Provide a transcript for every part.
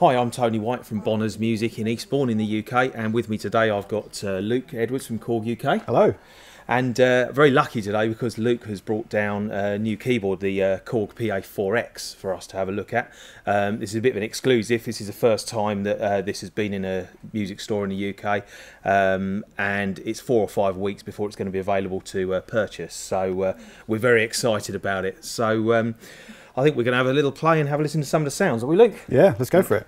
Hi, I'm Tony White from Bonner's Music in Eastbourne in the UK, and with me today I've got Luke Edwards from Korg UK. Hello. And very lucky today because Luke has brought down a new keyboard, the Korg PA4x, for us to have a look at. This is a bit of an exclusive. This is the first time that this has been in a music store in the UK, and it's 4 or 5 weeks before it's going to be available to purchase. So we're very excited about it. So I think we're going to have a little play and have a listen to some of the sounds. Are we, Luke? Yeah, let's go for it.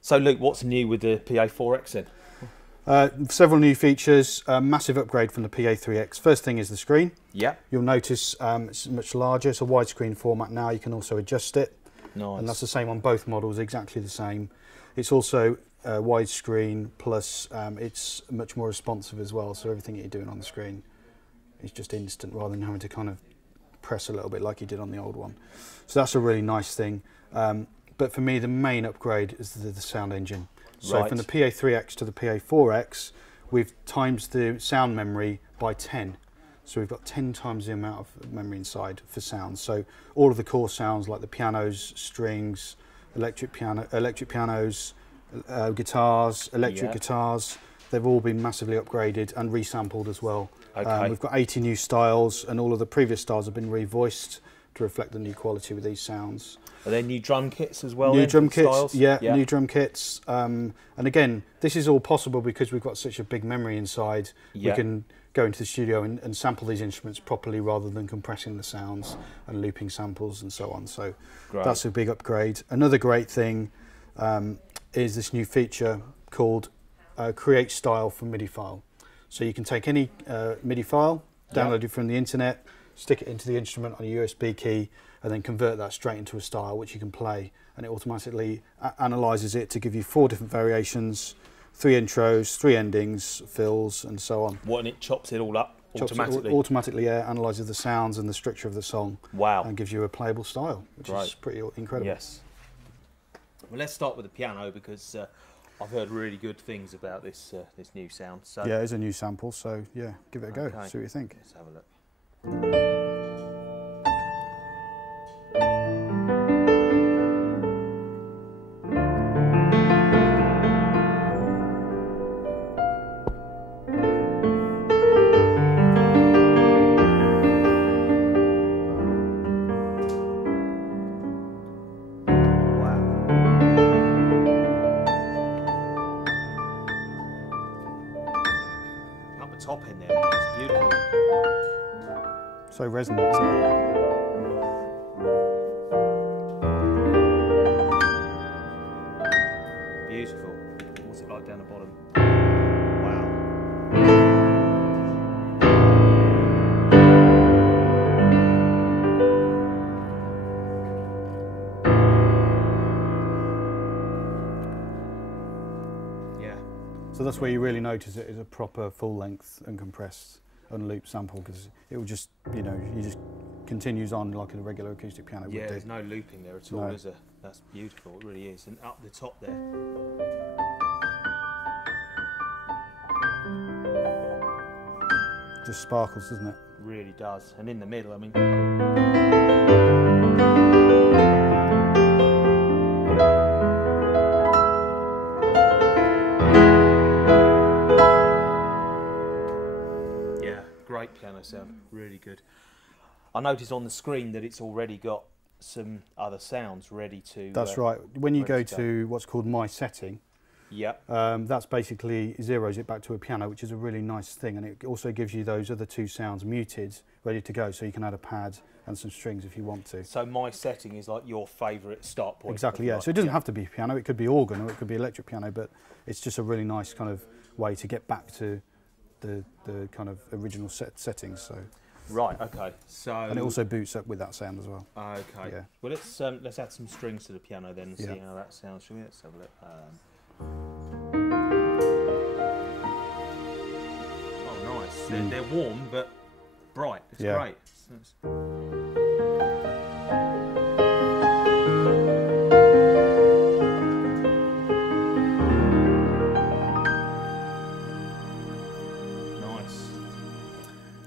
So Luke, what's new with the PA4X then? Several new features, massive upgrade from the PA3X. First thing is the screen. Yeah. You'll notice it's much larger. It's a widescreen format now. You can also adjust it. Nice. And that's the same on both models, exactly the same. It's also widescreen, plus it's much more responsive as well. So everything that you're doing on the screen is just instant rather than having to kind of press a little bit like you did on the old one. So that's a really nice thing. But for me, the main upgrade is the sound engine. So Right. from the PA3X to the PA4X, we've times the sound memory by 10. So we've got 10 times the amount of memory inside for sounds. So all of the core sounds like the pianos, strings, electric pianos, guitars, electric guitars, they've all been massively upgraded and resampled as well. Okay. We've got 80 new styles, and all of the previous styles have been revoiced to reflect the new quality with these sounds. Are there new drum kits as well? New then, drum kits, styles? yeah, new drum kits. And again, this is all possible because we've got such a big memory inside. Yeah. We can go into the studio and sample these instruments properly rather than compressing the sounds and looping samples and so on. So that's a big upgrade. Another great thing is this new feature called Create Style from MIDI file. So you can take any MIDI file, download it from the internet, stick it into the instrument on a USB key, and then convert that straight into a style which you can play, and it automatically analyzes it to give you 4 different variations, 3 intros, 3 endings, fills, and so on. What, and it chops it all up automatically? Automatically, yeah, analyzes the sounds and the structure of the song. Wow. And gives you a playable style, which is pretty incredible. Yes. Well, let's start with the piano because I've heard really good things about this this new sound. So yeah, it's a new sample, so yeah, give it a go, see what you think. Let's have a look. Top in there, it's beautiful. So resonant, isn't it? Beautiful. What's it like down the bottom? Wow. Yeah. So that's where you really notice it is a proper full length and compressed unlooped sample, because it will just, you know, you just continues on like a regular acoustic piano would do. Yeah, there's no looping there at all, is there? That's beautiful, it really is. And up the top there. Just sparkles, doesn't it? Really does. And in the middle, I mean. Great piano sound, really good. I noticed on the screen that it's already got some other sounds ready to... That's right. When you go to what's called My Setting, Yep. That's basically zeroes it back to a piano, which is a really nice thing, and it also gives you those other two sounds muted, ready to go, so you can add a pad and some strings if you want to. So my setting is like your favourite start point. Exactly, yeah. So it doesn't have to be piano, it could be organ or it could be electric piano, but it's just a really nice kind of way to get back to the kind of original settings. So. Right, okay. So and it also boots up with that sound as well. Okay. Yeah. Well, let's add some strings to the piano then and see how that sounds. Shall we? Let's have a look. Oh, nice. They're warm but bright. It's great.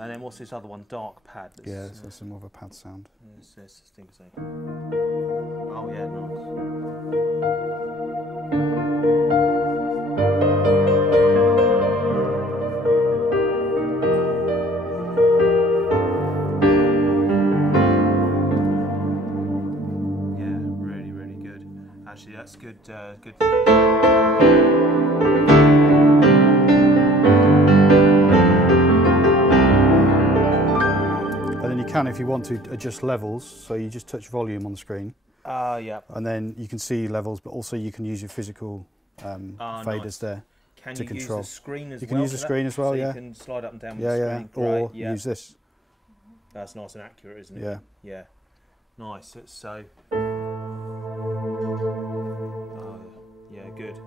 And then what's this other one? Dark pad. Yeah, so some more of a pad sound. Oh yeah, nice. Yeah, really, really good. Actually, that's good. Good. Can, if you want to adjust levels, so you just touch volume on the screen. Yeah. And then you can see levels, but also you can use your physical faders there to control. Use the screen as well? You can use the screen as well, so yeah. You can slide up and down with the screen. Or use this. That's nice and accurate, isn't it? Yeah. Yeah. Nice. It's so. Yeah, good.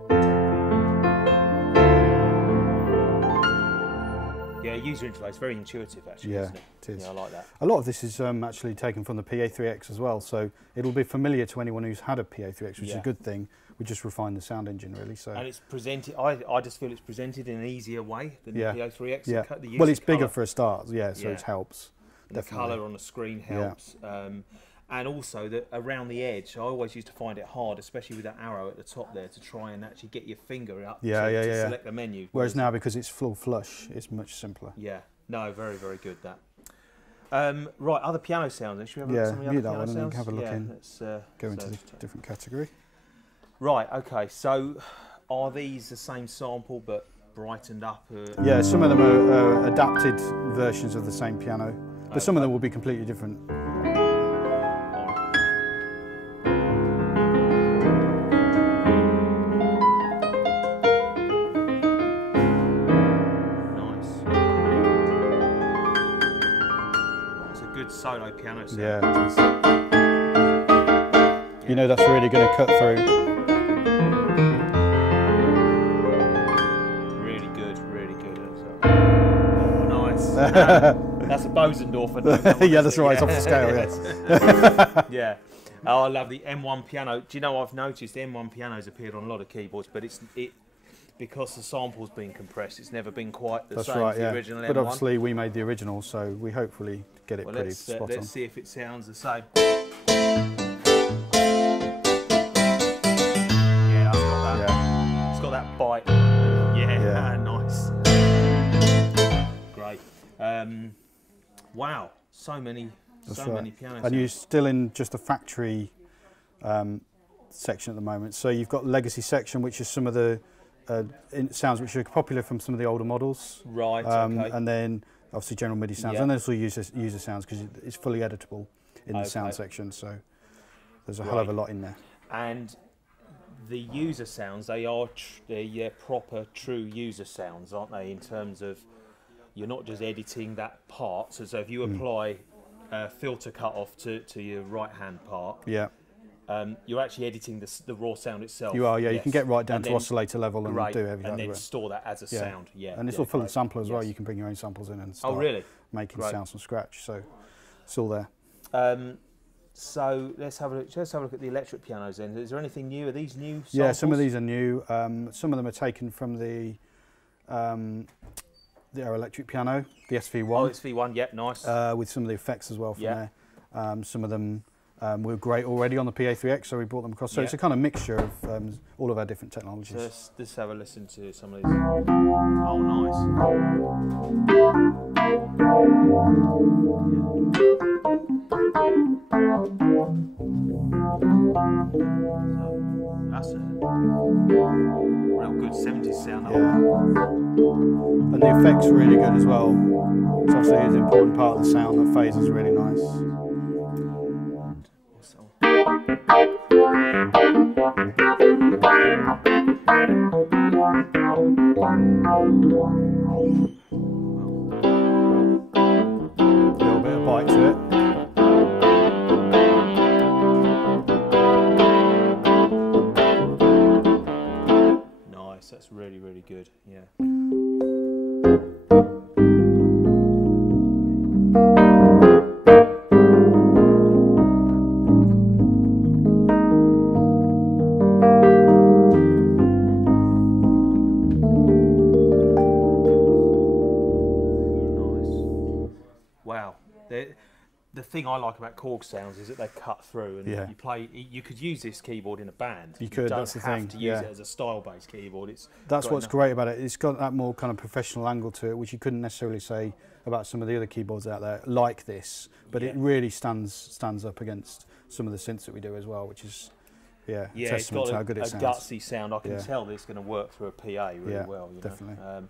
Yeah, user interface, very intuitive actually, isn't it? It is. Yeah, I like that. A lot of this is actually taken from the PA4x as well, so it'll be familiar to anyone who's had a PA4x, which is a good thing. We just refined the sound engine really. So. And it's presented, I just feel it's presented in an easier way than the PA4x. Yeah. Well, it's bigger for a start, so it helps. The colour on the screen helps. And also that around the edge, I always used to find it hard, especially with that arrow at the top there, to try and actually get your finger up to select the menu. Whereas now, because it's full flush, it's much simpler. Yeah, no, very, very good that. Right, other piano sounds. Should we have a look at some of the other piano sounds? And then have a look in. Let's go into the different category. Right, okay, so are these the same sample but brightened up? Yeah, some of them are adapted versions of the same piano, but some of them will be completely different. Solo piano sound. Yeah, it is. You know that's really going to cut through. Really good, really good. Oh, nice. That's a Bosendorfer. Yeah, that's right. It's off the scale. Yes. Yeah. Oh, I love the M1 piano. Do you know I've noticed the M1 piano's appeared on a lot of keyboards, but because the sample's been compressed, it's never been quite the same as the original M1. But obviously we made the original, so we hopefully get it pretty spot on. Let's see if it sounds the same. Yeah, I've got that. Yeah. It's got that bite. Yeah. Nice. Great. Wow, so many piano sounds. And you're still in just the factory section at the moment. So you've got legacy section, which is some of the sounds which are popular from some of the older models. Right, okay. And then obviously general MIDI sounds, and then also user sounds, because it's fully editable in the sound section, so there's a hell of a lot in there. And the user sounds, they are proper, true user sounds, aren't they, in terms of you're not just editing that part, so if you apply filter cutoff to your right-hand part, you're actually editing the raw sound itself. You are, yeah. Yes. You can get right down to oscillator level and do everything. And then store that as a sound. Yeah. And it's all full of sampler as well. You can bring your own samples in and start making sounds from scratch. So it's all there. So let's have a look. Let's have a look at the electric pianos. Then, is there anything new? Are these new samples? Yeah, some of these are new. Some of them are taken from the electric piano, the SV1. Oh, SV1. Yep, nice. With some of the effects as well from there. Some of them. Were great already on the PA4x, so we brought them across. So it's a kind of mixture of all of our different technologies. So let's have a listen to some of these. Oh, nice. That's the effects are really good as well. It's obviously an important part of the sound. That phase is really nice. A little bit of bite to it. Nice, that's really, really good, yeah. Wow. The thing I like about Korg sounds is that they cut through, and Yeah. you could use this keyboard in a band. You could, don't that's the have thing. to use it as a style-based keyboard. That's what's great about it. It's got that more kind of professional angle to it, which you couldn't necessarily say about some of the other keyboards out there like this, but it really stands up against some of the synths that we do as well, which is it's testament got to how good it a sounds. gutsy sound. I can tell that it's going to work through a PA really well. You definitely. know?